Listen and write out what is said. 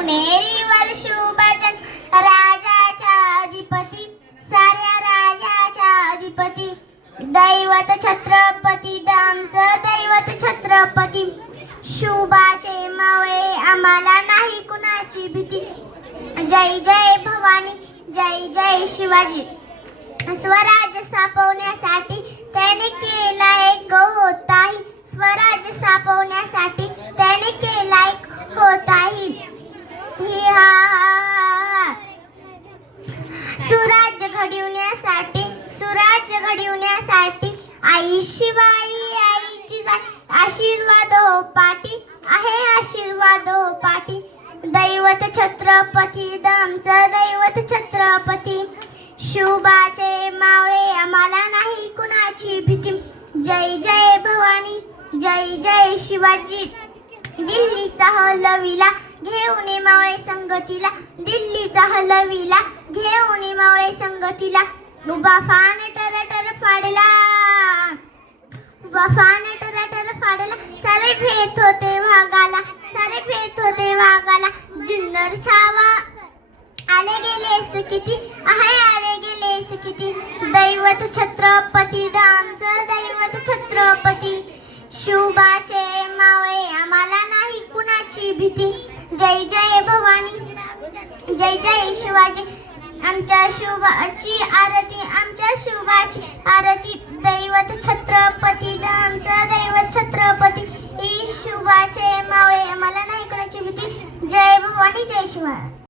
शिवनेरीवर शिवभजन राजाच्या अधिपती साऱ्या राजाच्या अधिपती. दैवत छत्रपती आमचं दैवत छत्रपती. शुभाचे मावळे आम्हाला नाही कुणाची भीती. जय जय भवानी जय जय शिवाजी. स्वराज्य स्थापवण्यासाठी त्याने केला एक होताही स्वराज्य स्थापवण्यासाठी घडविण्यासाठी आई शिवाई आईची आशीर्वाद हो पाठी आहे आशीर्वाद हो पाठी दैवत छत्रपती दमचं दैवत छत्रपती. शुभाचे मावळे आम्हाला नाही कुणाची भीती. जय जय भवानी जय जय शिवाजी. दिल्लीचा हलविला घेऊन मावळे संगतीला. दिल्लीचा हलविला घेऊन मावळे संगतीला. उभा फान फाडला. वफाने फान टर फाडला. सारे भेट होते वाघाला. सारे भेट होते वाघाला. जुन्नर छावा. आले गेलेस किती आहे आले गेलेस किती दैवत छत्रपती दामचं दैवत छत्रपती. शुभाचे मावळे आम्हाला नाही कुणाची भीती. जय जय भवानी. जय जय शिवाजी. आमच्या शुभाची आरती. शुभाची आरती दैवत छत्रपती आमचं दैवत छत्रपती ई शुभाचे मावळे मला नाही कोणाची भीती. जय भवानी जय शिवा